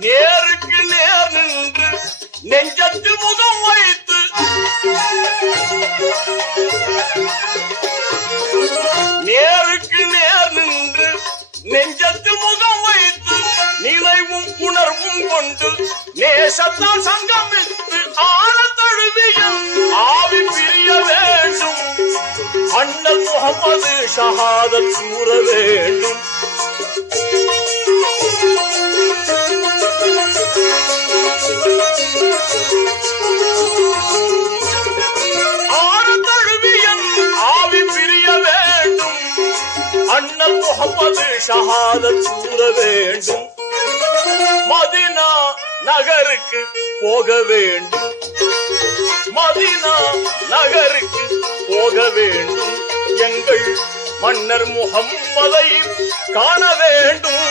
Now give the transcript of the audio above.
நேருக்கு நேர் நின்று நெஞ்சத்தில் முகம் வைத்து நேருக்கு நேர் நின்று நெஞ்சத்தில் முகம் வைத்து நினைவும் உணர்வும் கொண்டு நேசத்தால் சங்கமித்து ஆழ தழுவிய ஆவி பிரிய வேண்டும். அண்ணல் முகமது ஷஹாதத் கூற வேண்டும். ஆழ தழுவிய ஆவி பிரிய வேண்டும். அண்ணல் முகமது ஷஹாதத் கூற வேண்டும். மதீனா நகருக்கு போக வேண்டும். மதீனா நகருக்கு போக வேண்டும். எங்கள் மன்னர் முகம்மதை காண வேண்டும்.